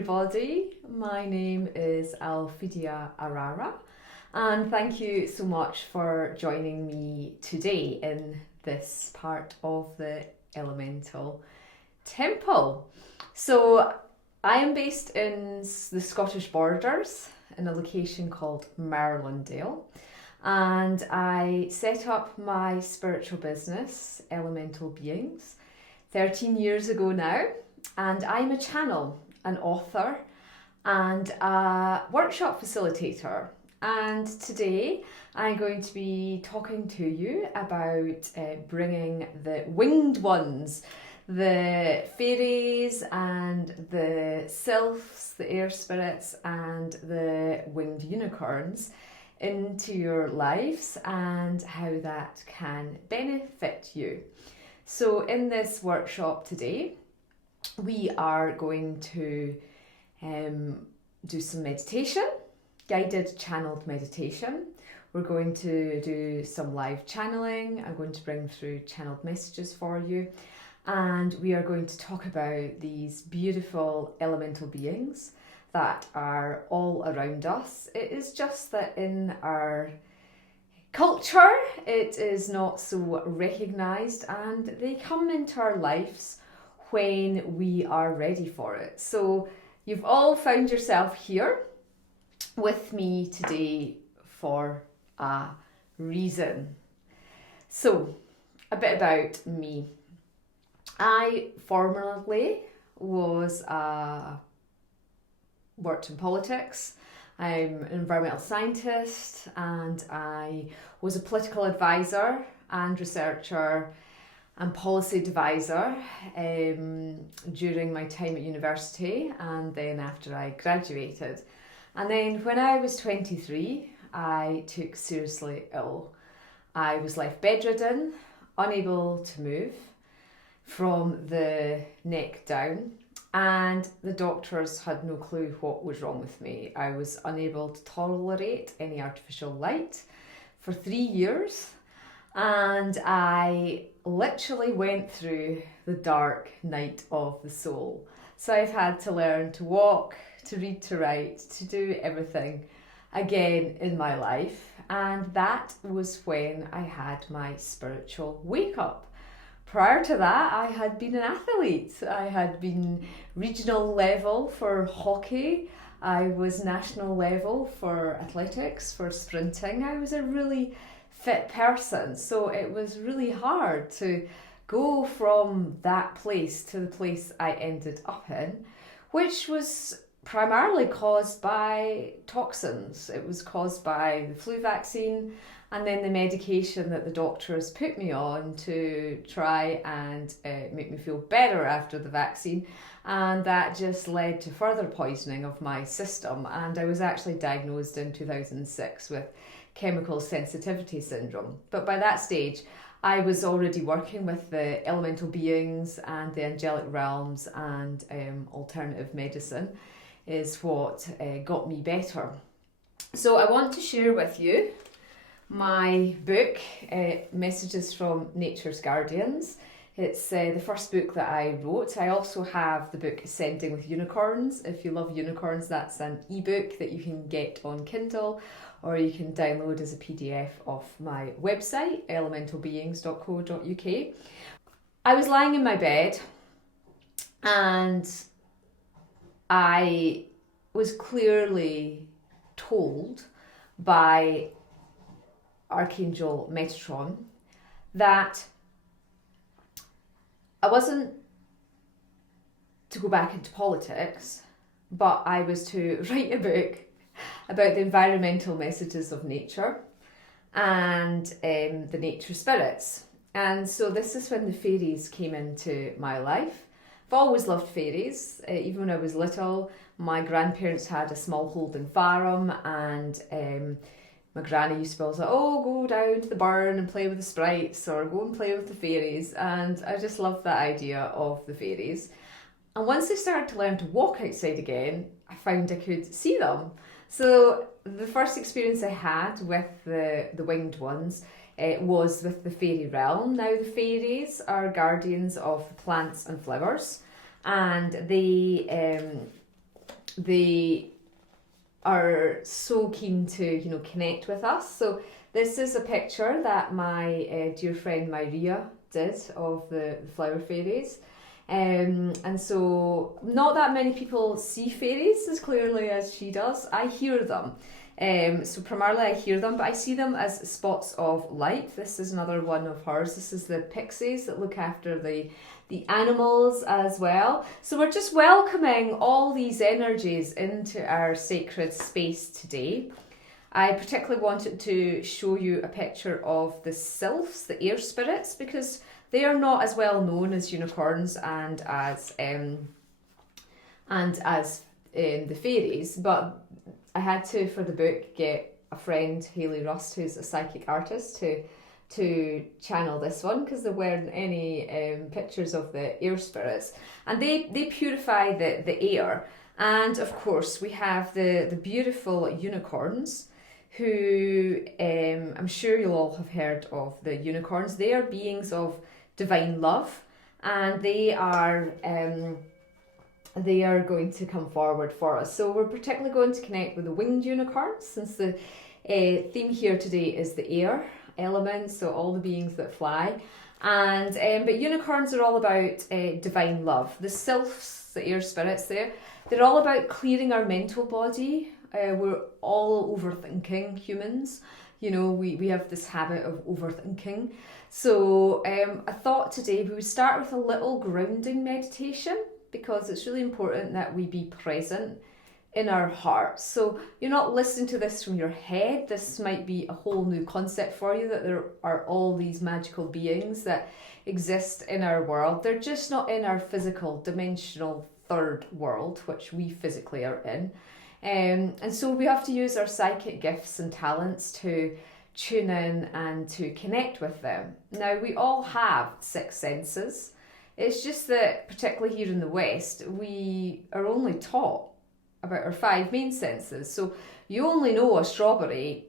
everybody, my name is Alphedia Arara and thank you so much for joining me today in this part of the Elemental Temple. So I am based in the Scottish Borders in a location called Merlindale, and I set up my spiritual business, Elemental Beings, 13 years ago now, and I'm a channel, an author and a workshop facilitator. And today I'm going to be talking to you about bringing the winged ones, the fairies and the sylphs, the air spirits and the winged unicorns into your lives and how that can benefit you. So in this workshop today, we are going to do some meditation, guided channeled meditation. We're going to do some live channeling. I'm going to bring through channeled messages for you. And we are going to talk about these beautiful elemental beings that are all around us. It is just that in our culture, it is not so recognised, and they come into our lives when we are ready for it. So you've all found yourself here with me today for a reason. So a bit about me. I formerly worked in politics. I'm an environmental scientist and I was a political advisor and researcher and policy advisor during my time at university and then after I graduated. And then when I was 23, I took seriously ill. I was left bedridden, unable to move from the neck down, and the doctors had no clue what was wrong with me. I was unable to tolerate any artificial light for 3 years, and I literally went through the dark night of the soul. So I've had to learn to walk, to read, to write, to do everything again in my life. And that was when I had my spiritual wake up. Prior to that, I had been an athlete. I had been regional level for hockey. I was national level for athletics, for sprinting. I was a really fit person. So it was really hard to go from that place to the place I ended up in, which was primarily caused by toxins. It was caused by the flu vaccine and then the medication that the doctors put me on to try and make me feel better after the vaccine. And that just led to further poisoning of my system. And I was actually diagnosed in 2006 with chemical sensitivity syndrome. But by that stage, I was already working with the elemental beings and the angelic realms, and alternative medicine is what got me better. So I want to share with you my book, Messages from Nature's Guardians. It's the first book that I wrote. I also have the book Ascending with Unicorns. If you love unicorns, that's an ebook that you can get on Kindle, or you can download as a PDF off my website, elementalbeings.co.uk. I was lying in my bed and I was clearly told by Archangel Metatron that I wasn't to go back into politics, but I was to write a book about the environmental messages of nature and the nature spirits. And so this is when the fairies came into my life. I've always loved fairies. Even when I was little, my grandparents had a smallholding farm, and my granny used to be always like, oh, go down to the burn and play with the sprites, or go and play with the fairies. And I just loved that idea of the fairies. And once I started to learn to walk outside again, I found I could see them. So the first experience I had with the winged ones was with the fairy realm. Now the fairies are guardians of plants and flowers, and they they are so keen to, connect with us. So this is a picture that my dear friend Maria did of the flower fairies. And so not that many people see fairies as clearly as she does. I hear them. So primarily I hear them, but I see them as spots of light. This is another one of hers. This is the pixies that look after the animals as well. So we're just welcoming all these energies into our sacred space today. I particularly wanted to show you a picture of the sylphs, the air spirits, because they are not as well known as unicorns and as the fairies, but I had to, for the book, get a friend, Hayley Rust, who's a psychic artist, to channel this one, because there weren't any pictures of the air spirits, and they purify the air. And of course we have the beautiful unicorns, who I'm sure you'll all have heard of the unicorns. They are beings of divine love, and they are going to come forward for us. So we're particularly going to connect with the winged unicorns, since the theme here today is the air element, so all the beings that fly. And but unicorns are all about divine love. The sylphs, the air spirits, they're all about clearing our mental body. We're all overthinking humans. We have this habit of overthinking. So I thought today we would start with a little grounding meditation, because it's really important that we be present in our hearts. So you're not listening to this from your head. This might be a whole new concept for you, that there are all these magical beings that exist in our world. They're just not in our physical dimensional third world, which we physically are in. And so we have to use our psychic gifts and talents to tune in and to connect with them. Now, we all have 6 senses. It's just that, particularly here in the West, we are only taught about our 5 main senses. So you only know a strawberry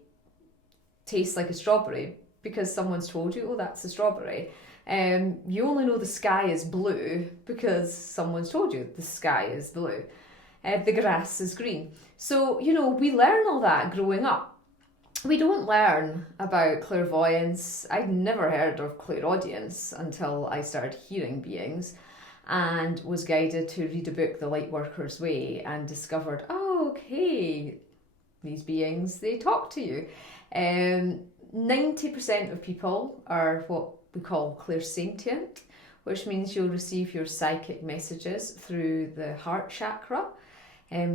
tastes like a strawberry because someone's told you, oh, that's a strawberry. You only know the sky is blue because someone's told you the sky is blue. The grass is green. So, we learn all that growing up. We don't learn about clairvoyance. I'd never heard of clairaudience until I started hearing beings and was guided to read a book, The Lightworker's Way, and discovered, oh, okay, these beings, they talk to you. 90% of people are what we call clairsentient, which means you'll receive your psychic messages through the heart chakra.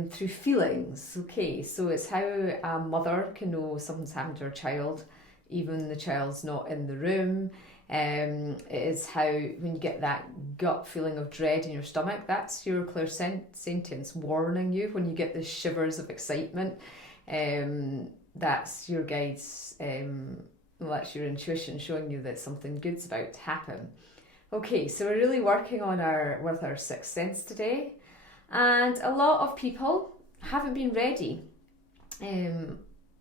Through feelings. Okay, so it's how a mother can know something's happened to her child, even the child's not in the room. It is how, when you get that gut feeling of dread in your stomach, that's your clairsentience warning you. When you get the shivers of excitement, that's your guides, that's your intuition showing you that something good's about to happen. Okay, so we're really working on with our 6th sense today. And a lot of people haven't been ready.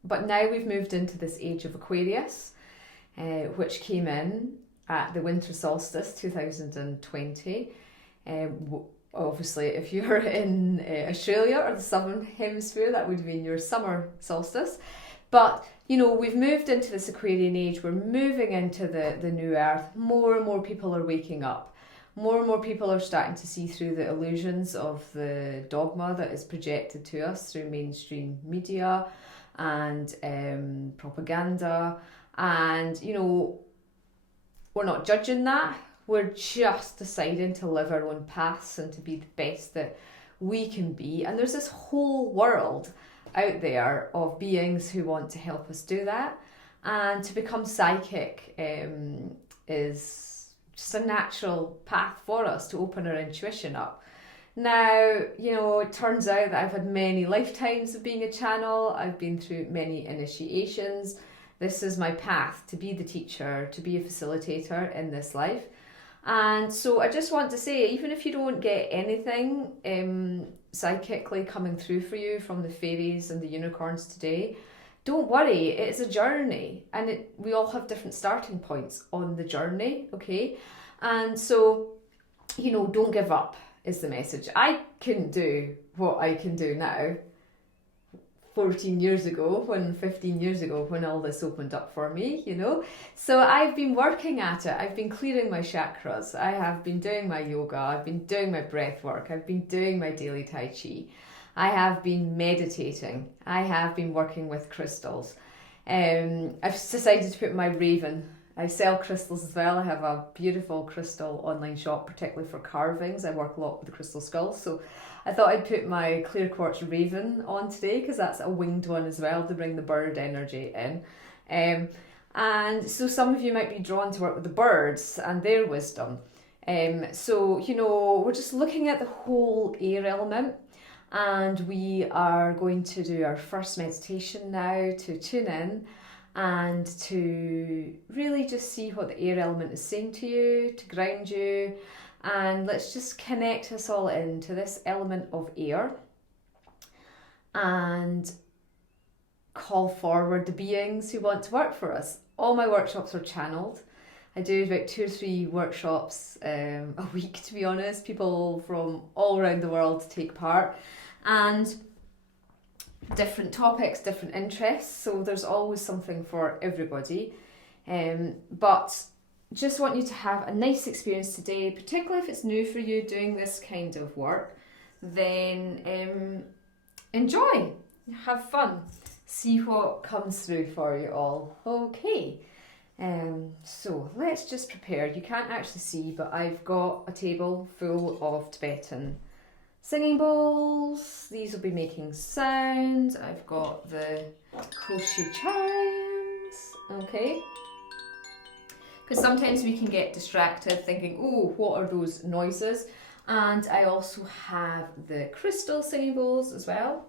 But now we've moved into this age of Aquarius, which came in at the winter solstice 2020. Obviously, if you're in Australia or the southern hemisphere, that would mean your summer solstice. But, we've moved into this Aquarian age. We're moving into the new earth. More and more people are waking up. More and more people are starting to see through the illusions of the dogma that is projected to us through mainstream media and propaganda. And, we're not judging that. We're just deciding to live our own paths and to be the best that we can be. And there's this whole world out there of beings who want to help us do that. And to become psychic is just a natural path for us to open our intuition up. Now, it turns out that I've had many lifetimes of being a channel. I've been through many initiations. This is my path, to be the teacher, to be a facilitator in this life. And so I just want to say, even if you don't get anything psychically coming through for you from the fairies and the unicorns today, don't worry, it's a journey, and we all have different starting points on the journey, okay? And so, don't give up. is the message. I couldn't do what I can do now 15 years ago when all this opened up for me, you know. So I've been working at it. I've been clearing my chakras. I have been doing my yoga. I've been doing my breath work. I've been doing my daily Tai Chi. I have been meditating. I have been working with crystals. I've decided to put my raven. I sell crystals as well. I have a beautiful crystal online shop, particularly for carvings. I work a lot with the crystal skulls. So I thought I'd put my clear quartz raven on today because that's a winged one as well to bring the bird energy in. And so some of you might be drawn to work with the birds and their wisdom. So, you know, we're just looking at the whole air element, and we are going to do our first meditation now to tune in and to really just see what the air element is saying to you, to ground you. And let's just connect us all into this element of air and call forward the beings who want to work for us. All my workshops are channeled. I do about 2 or 3 workshops a week, to be honest. People from all around the world take part, and different topics, different interests. So there's always something for everybody. But just want you to have a nice experience today, particularly if it's new for you doing this kind of work. Then enjoy, have fun, see what comes through for you all. Okay, so let's just prepare. You can't actually see, but I've got a table full of Tibetan singing bowls. These will be making sound. I've got the crochet chimes, okay? Because sometimes we can get distracted thinking, oh, what are those noises? And I also have the crystal singing bowls as well.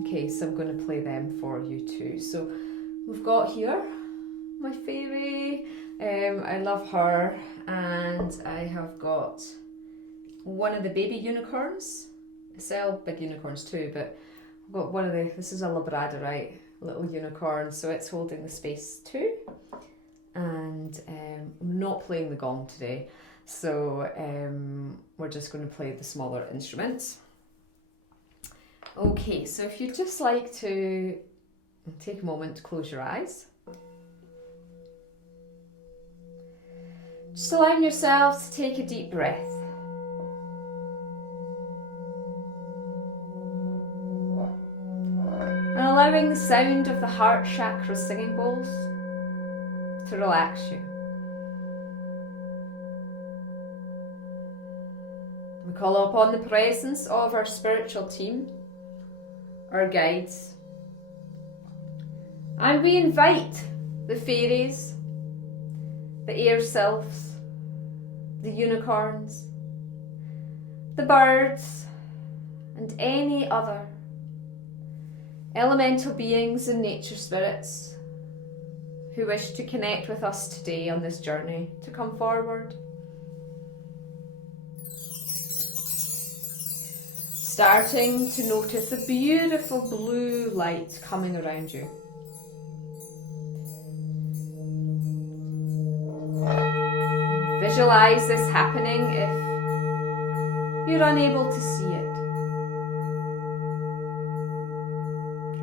Okay, so I'm going to play them for you too. So we've got here my fairy. I love her. And I have got one of the baby unicorns. I sell big unicorns too, but I've got one of the, this is a labradorite little unicorn, so it's holding the space too. And I'm not playing the gong today, so we're just going to play the smaller instruments. Okay, so if you'd just like to take a moment to close your eyes. Just allowing yourselves to take a deep breath. And allowing the sound of the heart chakra singing bowls to relax you. We call upon the presence of our spiritual team, our guides, and we invite the fairies, the air sylphs, the unicorns, the birds, and any other elemental beings and nature spirits who wish to connect with us today on this journey to come forward. Starting to notice the beautiful blue light coming around you. Visualize this happening if you're unable to see it.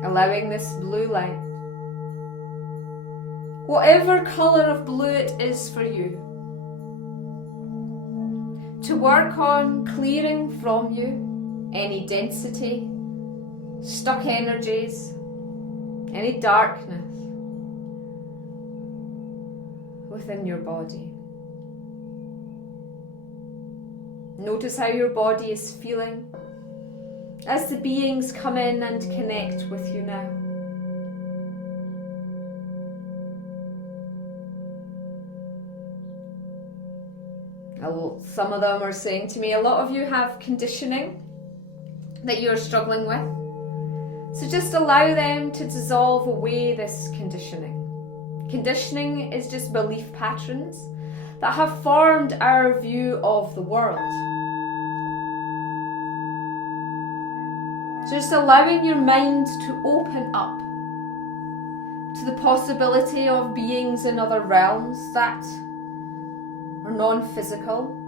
Allowing this blue light, whatever colour of blue it is for you, to work on clearing from you any density, stuck energies, any darkness within your body. Notice how your body is feeling as the beings come in and connect with you now. Some of them are saying to me, a lot of you have conditioning that you're struggling with. So just allow them to dissolve away this conditioning. Conditioning is just belief patterns that have formed our view of the world. Just allowing your mind to open up to the possibility of beings in other realms that or non-physical.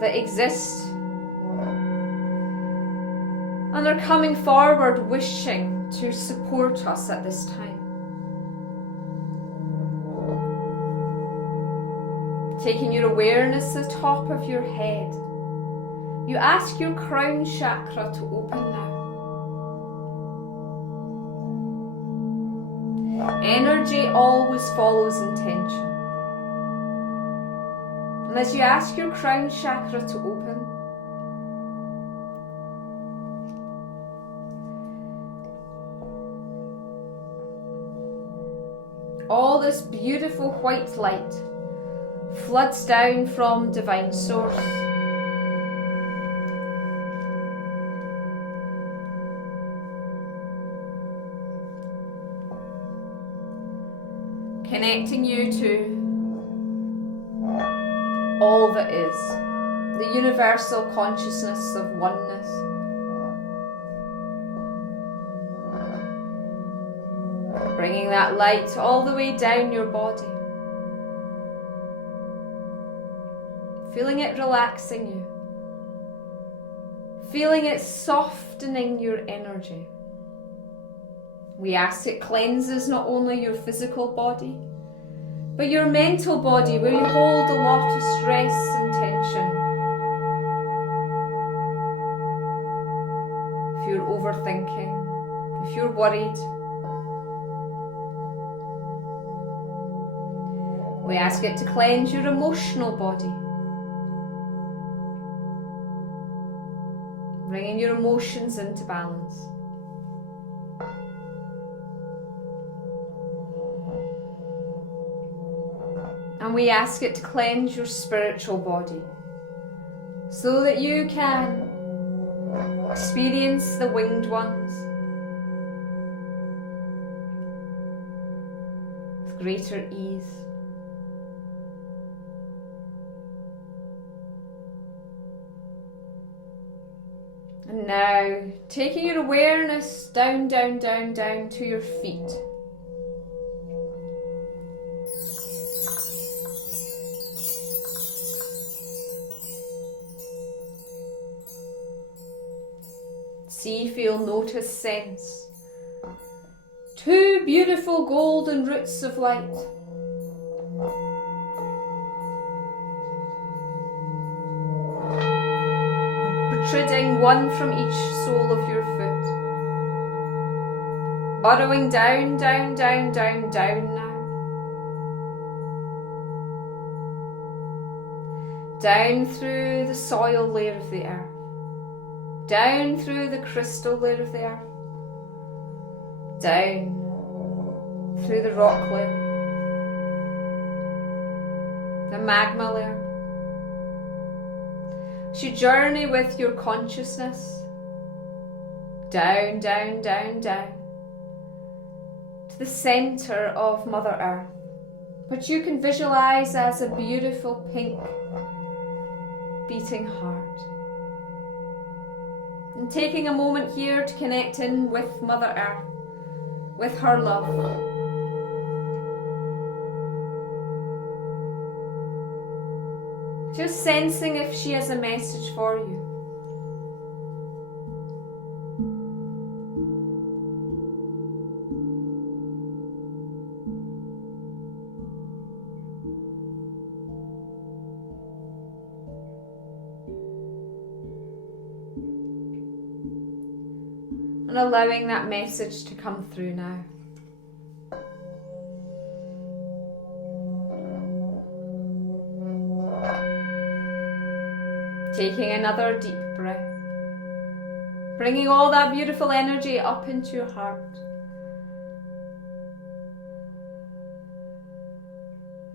That exist and are coming forward wishing to support us at this time. Taking your awareness to the top of your head, you ask your crown chakra to open now. Energy always follows intention. And as you ask your crown chakra to open, all this beautiful white light floods down from Divine Source. Connecting you to all that is, the universal consciousness of oneness. Bringing that light all the way down your body. Feeling it relaxing you. Feeling it softening your energy. We ask it cleanses not only your physical body, but your mental body, where you hold a lot of stress and tension. If you're overthinking, if you're worried, we ask it to cleanse your emotional body, bringing your emotions into balance. And we ask it to cleanse your spiritual body so that you can experience the winged ones with greater ease. And now, taking your awareness down, down, down, down to your feet. See, feel, notice, sense. Two beautiful golden roots of light. Protruding one from each sole of your foot. Burrowing down, down, down, down, down now. Down through the soil layer of the earth. Down through the crystal layer of the earth. Down through the rock layer. The magma layer. As you journey with your consciousness, down, down, down, down, to the centre of Mother Earth, which you can visualise as a beautiful pink beating heart. And taking a moment here to connect in with Mother Earth, with her love. Just sensing if she has a message for you. And allowing that message to come through now. Taking another deep breath. Bringing all that beautiful energy up into your heart.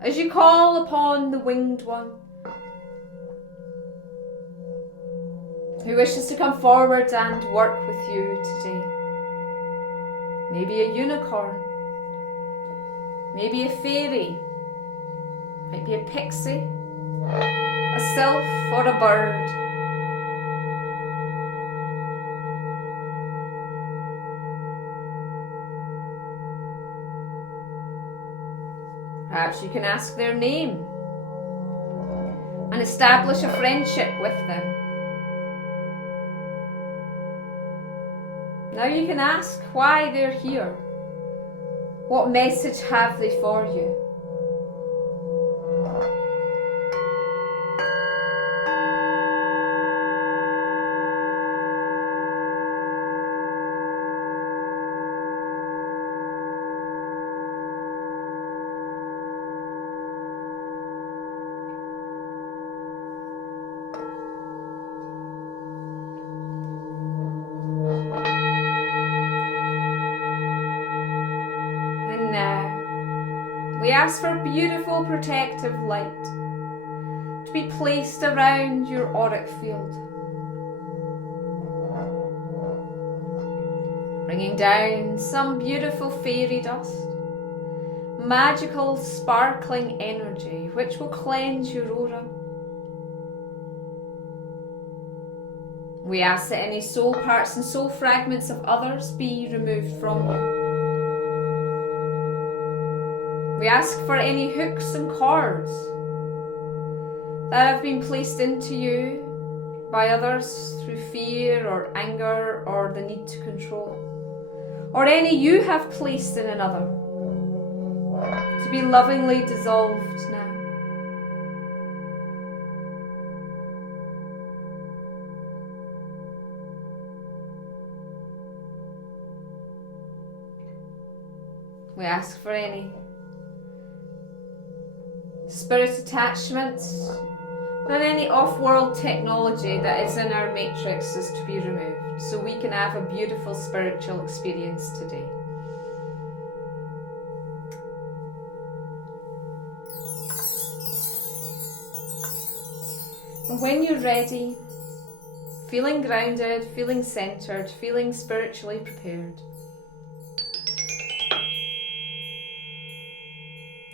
As you call upon the winged one, who wishes to come forward and work with you today. Maybe a unicorn, maybe a fairy, might be a pixie, a sylph or a bird. Perhaps you can ask their name and establish a friendship with them. Now you can ask why they're here. What message have they for you? We ask for beautiful protective light to be placed around your auric field, bringing down some beautiful fairy dust, magical sparkling energy which will cleanse your aura. We ask that any soul parts and soul fragments of others be removed from you. We ask for any hooks and cords that have been placed into you by others through fear or anger or the need to control, or any you have placed in another, to be lovingly dissolved now. We ask for any spirit attachments and any off-world technology that is in our matrix is to be removed, so we can have a beautiful spiritual experience today. And when you're ready, feeling grounded, feeling centered, feeling spiritually prepared,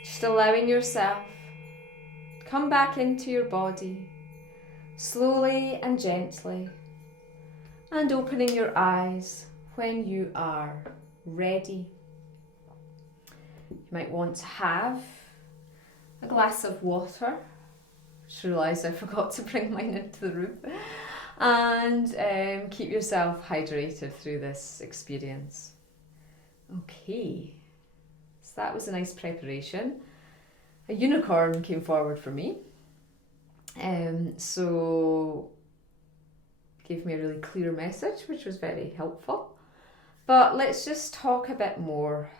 just allowing yourself to come back into your body slowly and gently, and opening your eyes when you are ready. You might want to have a glass of water. Just realised I forgot to bring mine into the room. And keep yourself hydrated through this experience. Okay, so that was a nice preparation. A unicorn came forward for me. So gave me a really clear message, which was very helpful. But let's just talk a bit more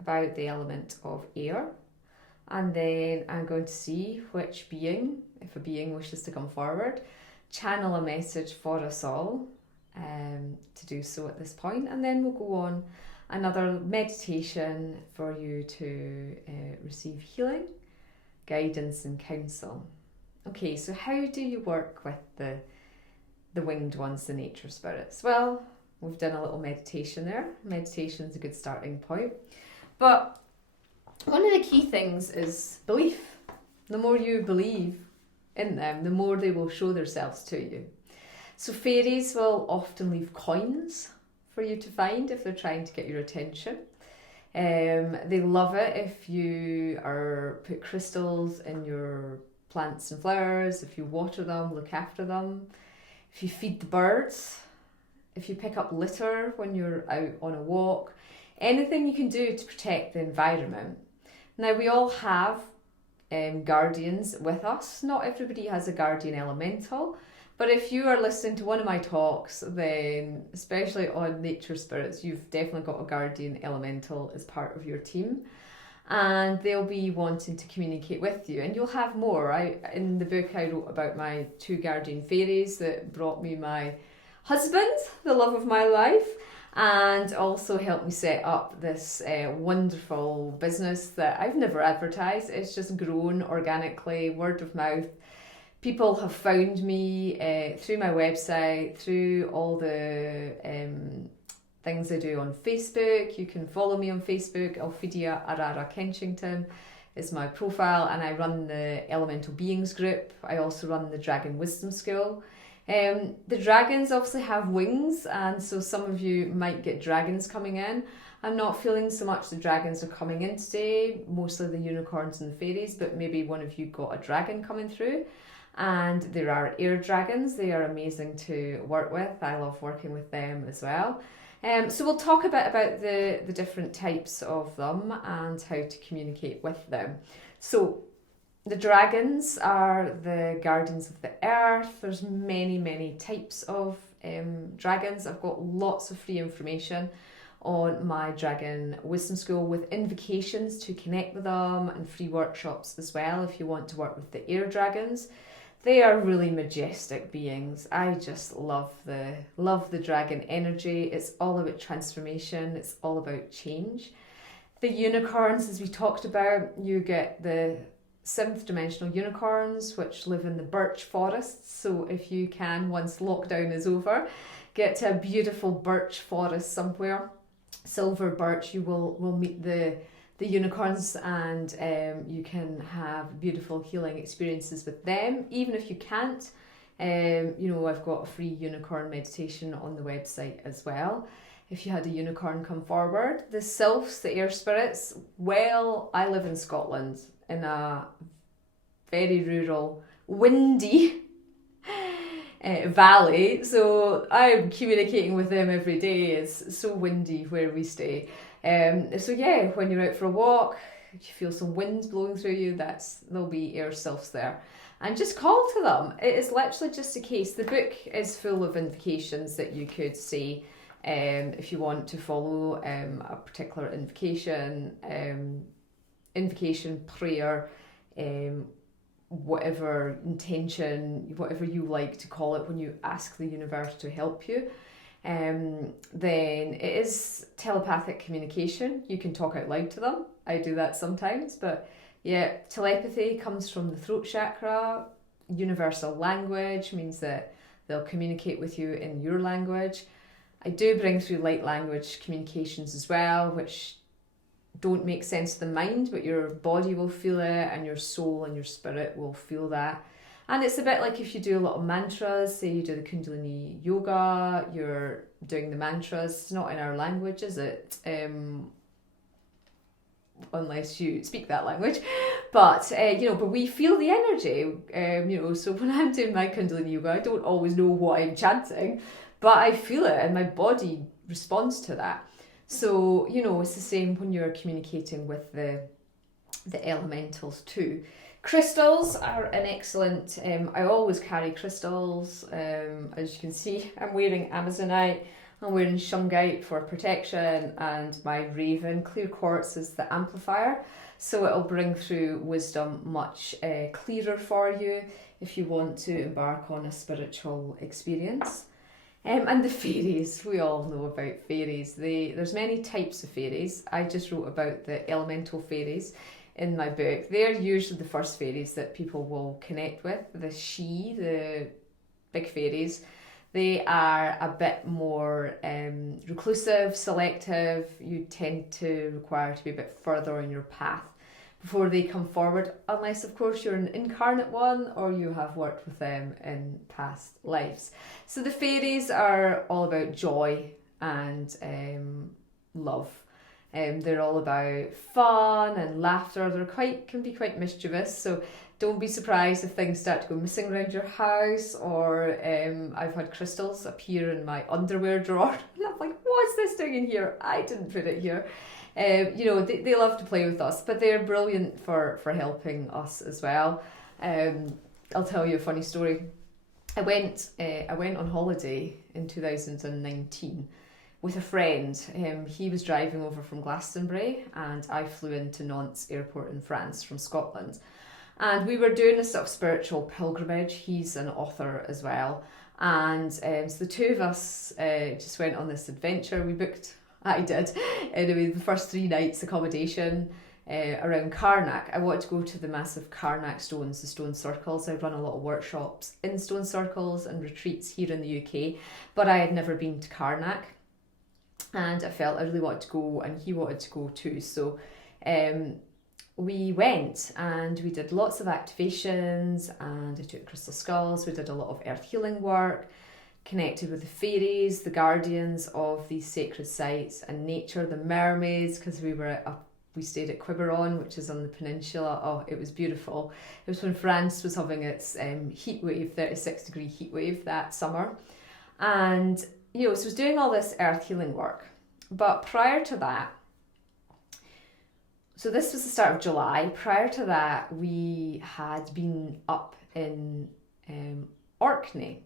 about the element of air. And then I'm going to see which being, if a being wishes to come forward, channel a message for us all to do so at this point. And then we'll go on another meditation for you to receive healing, guidance and counsel. Okay, so how do you work with the winged ones, the nature spirits? Well, we've done a little meditation there. Meditation's a good starting point. But one of the key things is belief. The more you believe in them, the more they will show themselves to you. So fairies will often leave coins for you to find if they're trying to get your attention. They love it if you put crystals in your plants and flowers, if you water them, look after them, if you feed the birds, if you pick up litter when you're out on a walk, anything you can do to protect the environment. Now, we all have guardians with us. Not everybody has a guardian elemental, but if you are listening to one of my talks, then especially on nature spirits, you've definitely got a guardian elemental as part of your team, and they'll be wanting to communicate with you, and you'll have more. In the book I wrote about my 2 guardian fairies that brought me my husband, the love of my life, and also helped me set up this wonderful business that I've never advertised. It's just grown organically, word of mouth. People have found me through my website, through all the things I do on Facebook. You can follow me on Facebook. Alphedia Arara Kenchington is my profile, and I run the Elemental Beings group. I also run the Dragon Wisdom School. The dragons obviously have wings, and so some of you might get dragons coming in. I'm not feeling so much the dragons are coming in today, mostly the unicorns and the fairies, but maybe one of you got a dragon coming through. And there are air dragons. They are amazing to work with. I love working with them as well. So we'll talk a bit about the different types of them and how to communicate with them. So the dragons are the guardians of the earth. There's many types of dragons. I've got lots of free information on my Dragon Wisdom School with invocations to connect with them and free workshops as well if you want to work with the air dragons. They are really majestic beings. I just love the dragon energy. It's all about transformation. It's all about change. The unicorns, as we talked about, you get the 7th dimensional unicorns, which live in the birch forests. So if you can, once lockdown is over, get to a beautiful birch forest somewhere, silver birch, you will meet the unicorns, and you can have beautiful healing experiences with them. Even if you can't, I've got a free unicorn meditation on the website as well. If you had a unicorn come forward. The sylphs, the air spirits, well, I live in Scotland in a very rural, windy valley, so I'm communicating with them every day. It's so windy where we stay. So yeah, when you're out for a walk, if you feel some wind blowing through you, there'll be air sylphs there. And just call to them. It is literally just a case. The book is full of invocations that you could say if you want to follow a particular invocation, prayer, whatever intention, whatever you like to call it when you ask the universe to help you. Then it is telepathic communication. You can talk out loud to them. I do that sometimes, but yeah, telepathy comes from the throat chakra. Universal language means that they'll communicate with you in your language. I do bring through light language communications as well, which don't make sense to the mind, but your body will feel it, and your soul and your spirit will feel that. And it's a bit like if you do a lot of mantras, say you do the Kundalini yoga, you're doing the mantras. It's not in our language, is it? Unless you speak that language. But, but we feel the energy, so when I'm doing my Kundalini yoga, I don't always know what I'm chanting, but I feel it and my body responds to that. So, it's the same when you're communicating with the elementals too. Crystals are an excellent, I always carry crystals. As you can see, I'm wearing Amazonite, I'm wearing Shungite for protection, and my Raven clear quartz is the amplifier. So it'll bring through wisdom much clearer for you if you want to embark on a spiritual experience. And the fairies, we all know about fairies. There's many types of fairies. I just wrote about the elemental fairies in my book. They're usually the first fairies that people will connect with. The big fairies, they are a bit more reclusive, selective. You tend to require to be a bit further on your path before they come forward, unless of course you're an incarnate one or you have worked with them in past lives. So the fairies are all about joy and love. They're all about fun and laughter. Can be quite mischievous, so don't be surprised if things start to go missing around your house, or I've had crystals appear in my underwear drawer and I'm like, what's this doing in here? I didn't put it here. They love to play with us, but they're brilliant for helping us as well. I'll tell you a funny story. I went on holiday in 2019 with a friend. He was driving over from Glastonbury and I flew into Nantes airport in France from Scotland. And we were doing a sort of spiritual pilgrimage. He's an author as well. And so the two of us just went on this adventure. I did. Anyway, the first 3 nights accommodation around Karnak. I wanted to go to the massive Karnak stones, the stone circles. I run a lot of workshops in stone circles and retreats here in the UK, but I had never been to Karnak. And I felt I really wanted to go, and he wanted to go too. So we went and we did lots of activations, and I took crystal skulls. We did a lot of earth healing work, connected with the fairies, the guardians of these sacred sites, and nature, the mermaids, because we stayed at Quiberon, which is on the peninsula. Oh, it was beautiful. It was when France was having its heat wave, 36-degree heat wave that summer. And, so I was doing all this earth healing work. But prior to that, so this was the start of July. Prior to that, we had been up in Orkney.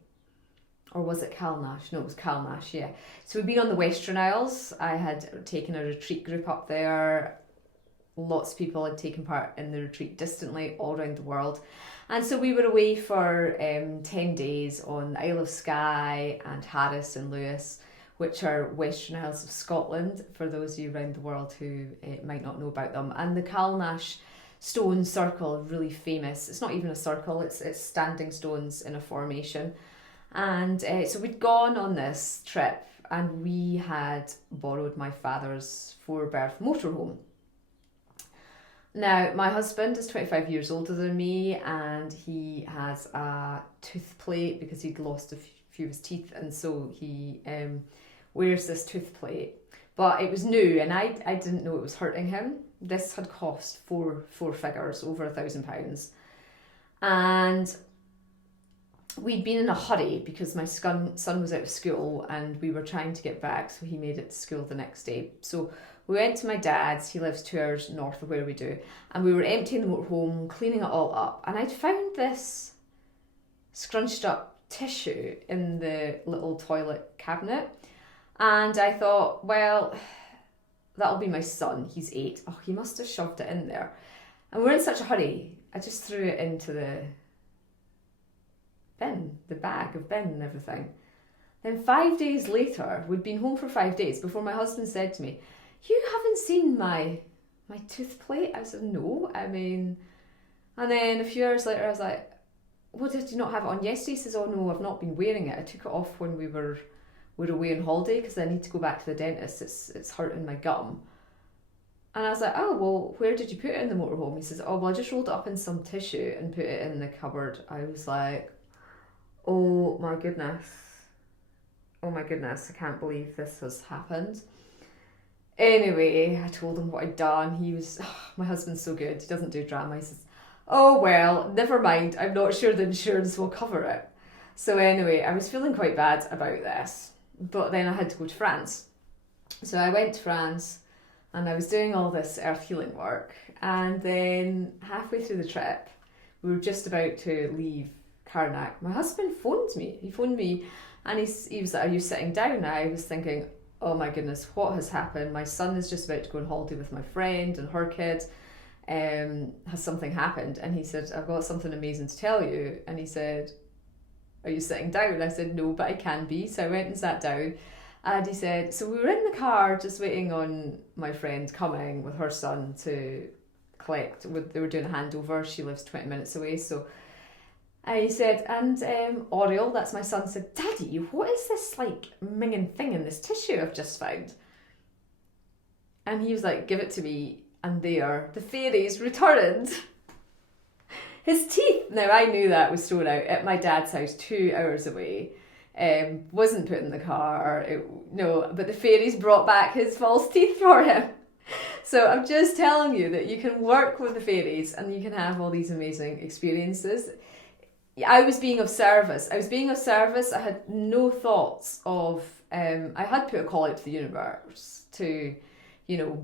Or was it Calnash? No, it was Calnash, yeah. So we'd been on the Western Isles. I had taken a retreat group up there. Lots of people had taken part in the retreat distantly all around the world. And so we were away for 10 days on the Isle of Skye and Harris and Lewis, which are Western Isles of Scotland, for those of you around the world who might not know about them. And the Calnash stone circle, really famous. It's not even a circle, it's standing stones in a formation. And so we'd gone on this trip, and we had borrowed my father's 4-berth motorhome. Now, my husband is 25 years older than me, and he has a tooth plate because he'd lost a few of his teeth, and so he wears this tooth plate. But it was new, and I didn't know it was hurting him. This had cost four figures, over £1,000. And we'd been in a hurry because my son was out of school, and we were trying to get back, so he made it to school the next day. So we went to my dad's. He lives 2 hours north of where we do, and we were emptying the motorhome, cleaning it all up, and I'd found this scrunched up tissue in the little toilet cabinet, and I thought, well, that'll be my son. He's 8. Oh, he must have shoved it in there. And we're in such a hurry, I just threw it into the bin, the bag of bin and everything. Then 5 days later, we'd been home for 5 days before my husband said to me, "You haven't seen my tooth plate?" I said, "No, I mean..." And then a few hours later, I was like, "Well, did you not have it on yesterday?" He says, "Oh no, I've not been wearing it. I took it off when we were away on holiday because I need to go back to the dentist. It's hurting my gum." And I was like, "Oh, well, where did you put it in the motorhome?" He says, "Oh, well, I just rolled it up in some tissue and put it in the cupboard." I was like, oh my goodness, I can't believe this has happened. Anyway, I told him what I'd done. My husband's so good, he doesn't do drama. He says, "Oh well, never mind, I'm not sure the insurance will cover it." So anyway, I was feeling quite bad about this, but then I had to go to France. So I went to France, and I was doing all this earth healing work, and then halfway through the trip, we were just about to leave Karnak. My husband phoned me. He phoned me, and he was like, "Are you sitting down?" And I was thinking, oh my goodness, what has happened? My son is just about to go on holiday with my friend and her kid. Has something happened? And he said, "I've got something amazing to tell you." And he said, "Are you sitting down?" I said, "No, but I can be." So I went and sat down, and he said, so we were in the car just waiting on my friend coming with her son to collect. They were doing a handover. She lives 20 minutes away, so he said, and Oriel, that's my son, said, "Daddy, what is this like minging thing in this tissue I've just found?" And he was like, "Give it to me." And there, the fairies returned his teeth. Now, I knew that was thrown out at my dad's house 2 hours away. Wasn't put in the car. But the fairies brought back his false teeth for him. So I'm just telling you that you can work with the fairies and you can have all these amazing experiences. I was being of service. I had no thoughts of, I had put a call out to the universe to,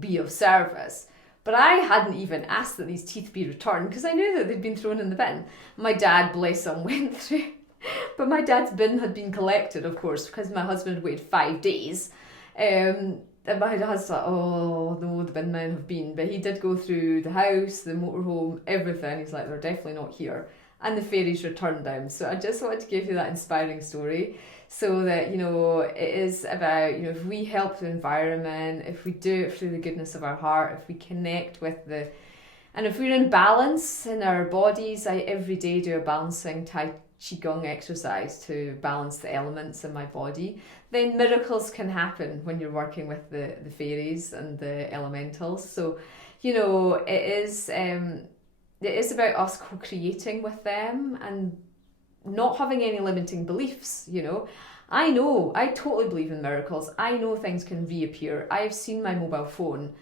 be of service. But I hadn't even asked that these teeth be returned because I knew that they'd been thrown in the bin. My dad, bless him, went through. But my dad's bin had been collected, of course, because my husband had waited 5 days. And my dad's thought, oh, no, the bin men have been. But he did go through the house, the motorhome, everything. He's like, they're definitely not here. And the fairies returned them. So I just wanted to give you that inspiring story so that, it is about, if we help the environment, if we do it through the goodness of our heart, if we connect with and if we're in balance in our bodies. I every day do a balancing Tai Qigong exercise to balance the elements in my body. Then miracles can happen when you're working with the fairies and the elementals. So, you know, it is about us co-creating with them and not having any limiting beliefs, you know. I totally believe in miracles. I know things can reappear. I've seen my mobile phone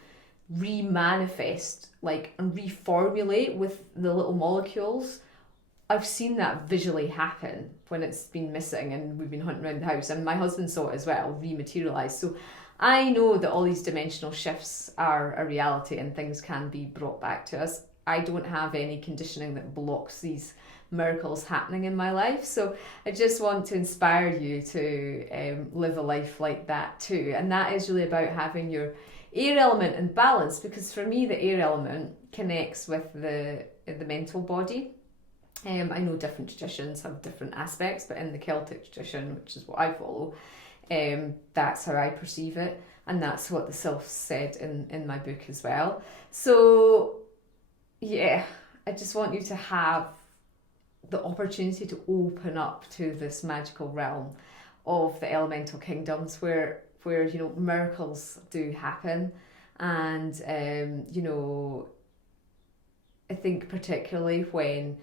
re-manifest, like, and reformulate with the little molecules. I've seen that visually happen when it's been missing and we've been hunting around the house, and my husband saw it as well, rematerialise. So I know that all these dimensional shifts are a reality and things can be brought back to us. I don't have any conditioning that blocks these miracles happening in my life. So I just want to inspire you to live a life like that too. And that is really about having your air element in balance, because for me the air element connects with the mental body. I know different traditions have different aspects, but in the Celtic tradition, which is what I follow, that's how I perceive it, and that's what the Sylphs said in my book as well. So yeah, I just want you to have the opportunity to open up to this magical realm of the elemental kingdoms where you know, miracles do happen. And you know, I think particularly when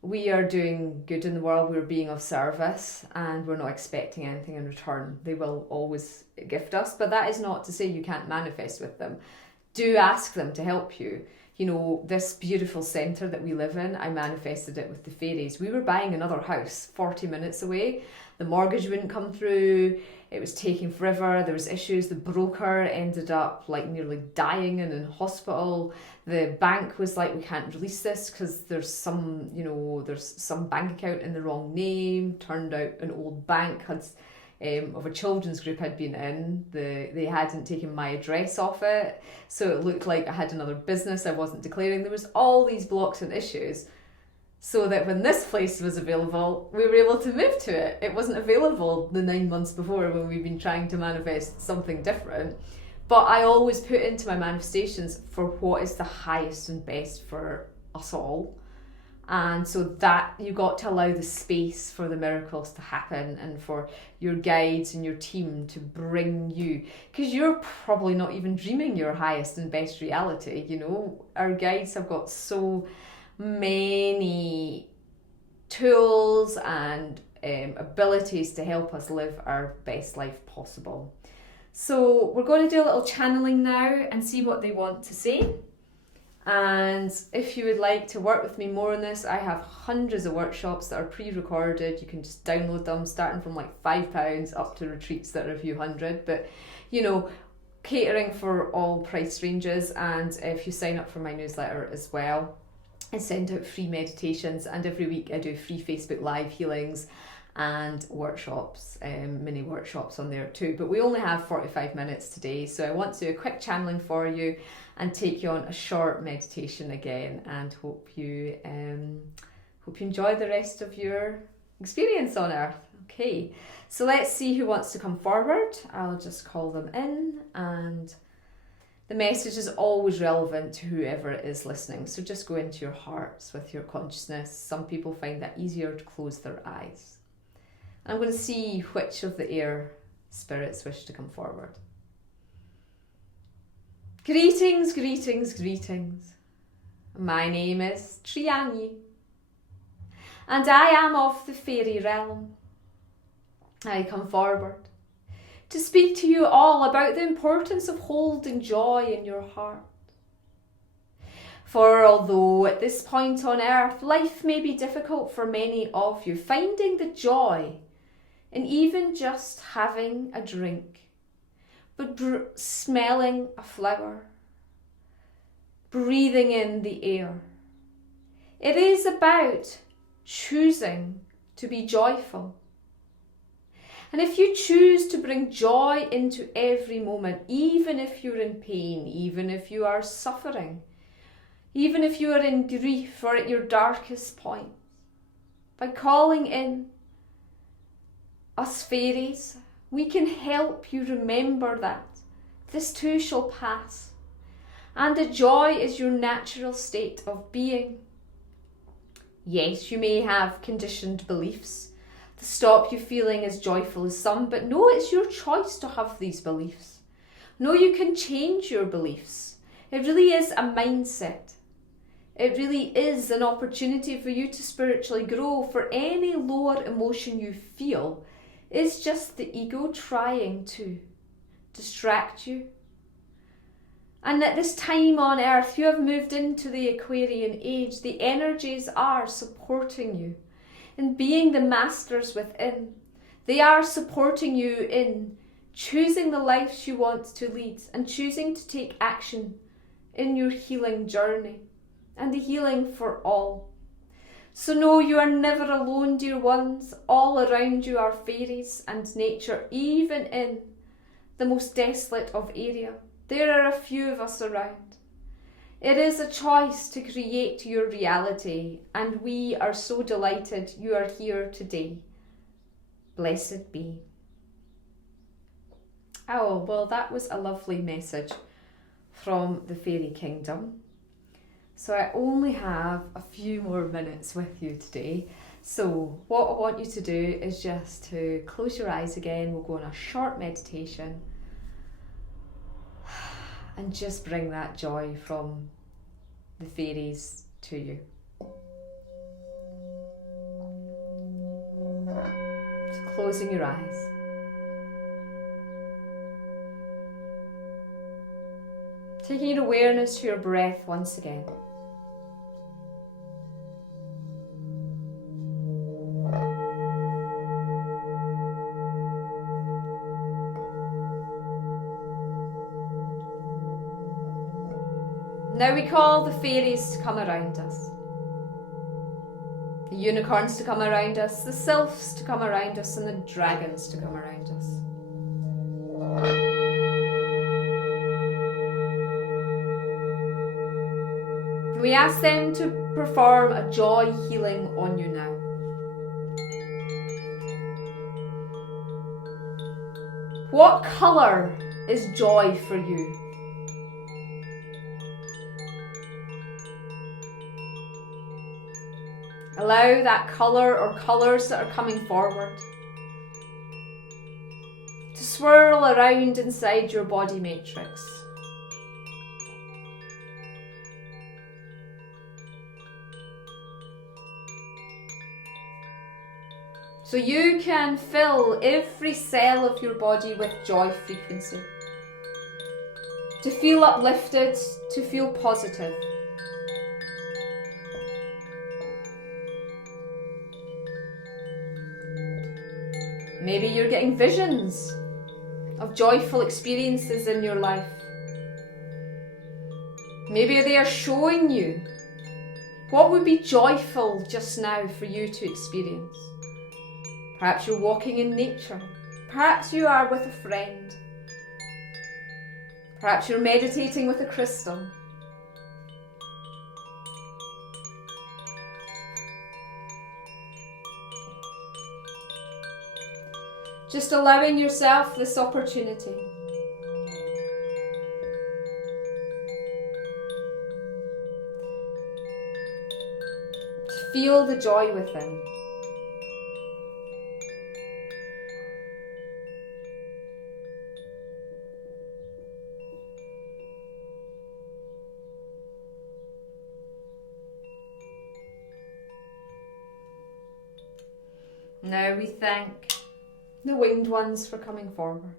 we are doing good in the world, we're being of service and we're not expecting anything in return. They will always gift us, but that is not to say you can't manifest with them. Do ask them to help you. You know, this beautiful centre that we live in, I manifested it with the fairies. We were buying another house 40 minutes away. The mortgage wouldn't come through. It was taking forever. There was issues. The broker ended up like nearly dying and in hospital. The bank was like, we can't release this because there's some bank account in the wrong name. Turned out an old bank had of a children's group I'd been in. They hadn't taken my address off it, so it looked like I had another business I wasn't declaring. There was all these blocks and issues, so that when this place was available, we were able to move to it. It wasn't available the 9 months before when we've been trying to manifest something different. But I always put into my manifestations for what is the highest and best for us all. And so that you got to allow the space for the miracles to happen and for your guides and your team to bring you, because you're probably not even dreaming your highest and best reality. You know, our guides have got so many tools and abilities to help us live our best life possible. So we're going to do a little channeling now and see what they want to say. And if you would like to work with me more on this, I have hundreds of workshops that are pre-recorded. You can just download them, starting from like £5 up to retreats that are a few hundred. But, you know, catering for all price ranges. And if you sign up for my newsletter as well, I send out free meditations. And every week I do free Facebook Live healings and workshops, mini workshops on there too. But we only have 45 minutes today, so I want to do a quick channeling for you and take you on a short meditation again, and hope you enjoy the rest of your experience on Earth. Okay, so let's see who wants to come forward. I'll just call them in, and the message is always relevant to whoever is listening, so just go into your hearts with your consciousness. Some people find that easier to close their eyes. I'm going to see which of the air spirits wish to come forward. Greetings, greetings, greetings. My name is Triani, and I am of the fairy realm. I come forward to speak to you all about the importance of holding joy in your heart. For although at this point on earth life may be difficult for many of you, finding the joy in even just having a drink, but smelling a flower, breathing in the air. It is about choosing to be joyful. And if you choose to bring joy into every moment, even if you're in pain, even if you are suffering, even if you are in grief or at your darkest point, by calling in us fairies, we can help you remember that this too shall pass, and the joy is your natural state of being. Yes, you may have conditioned beliefs that stop you feeling as joyful as some, but no, it's your choice to have these beliefs. No, you can change your beliefs. It really is a mindset. It really is an opportunity for you to spiritually grow. For any lower emotion you feel is just the ego trying to distract you. And at this time on earth, you have moved into the Aquarian age. The energies are supporting you in being the masters within. They are supporting you in choosing the life you want to lead and choosing to take action in your healing journey and the healing for all. So no, you are never alone, dear ones. All around you are fairies and nature, even in the most desolate of area. There are a few of us around. It is a choice to create your reality, and we are so delighted you are here today. Blessed be. Oh, well, that was a lovely message from the fairy kingdom. So I only have a few more minutes with you today. So what I want you to do is just to close your eyes again. We'll go on a short meditation and just bring that joy from the fairies to you. Just closing your eyes. Taking your awareness to your breath once again. Now we call the fairies to come around us. The unicorns to come around us, the sylphs to come around us, and the dragons to come around us. We ask them to perform a joy healing on you now. What colour is joy for you? Allow that colour or colours that are coming forward to swirl around inside your body matrix. So you can fill every cell of your body with joy frequency. To feel uplifted, to feel positive. Maybe you're getting visions of joyful experiences in your life. Maybe they are showing you what would be joyful just now for you to experience. Perhaps you're walking in nature. Perhaps you are with a friend. Perhaps you're meditating with a crystal. Just allowing yourself this opportunity. To feel the joy within. Now we thank the winged ones for coming forward.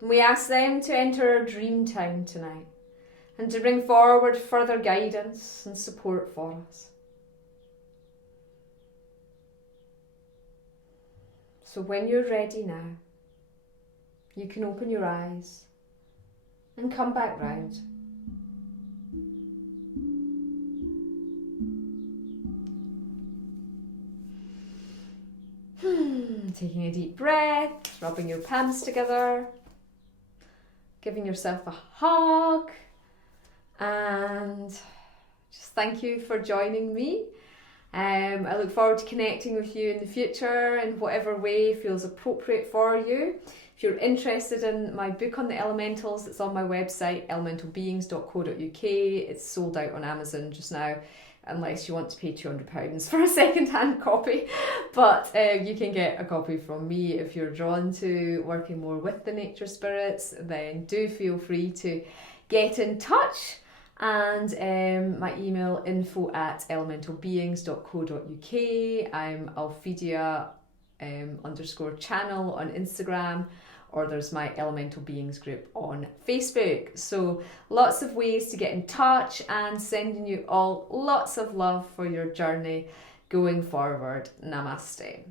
And we ask them to enter our dream time tonight and to bring forward further guidance and support for us. So when you're ready now, you can open your eyes and come back round. Taking a deep breath, rubbing your palms together, giving yourself a hug, and just thank you for joining me. I look forward to connecting with you in the future in whatever way feels appropriate for you. If you're interested in my book on the elementals, it's on my website, elementalbeings.co.uk. It's sold out on Amazon just now. unless you want to pay £200 for a second-hand copy. But you can get a copy from me. If you're drawn to working more with the nature spirits, then do feel free to get in touch. And my email, info@elementalbeings.co.uk. I'm Alphedia _channel on Instagram, or there's my Elemental Beings group on Facebook. So lots of ways to get in touch, and sending you all lots of love for your journey going forward. Namaste.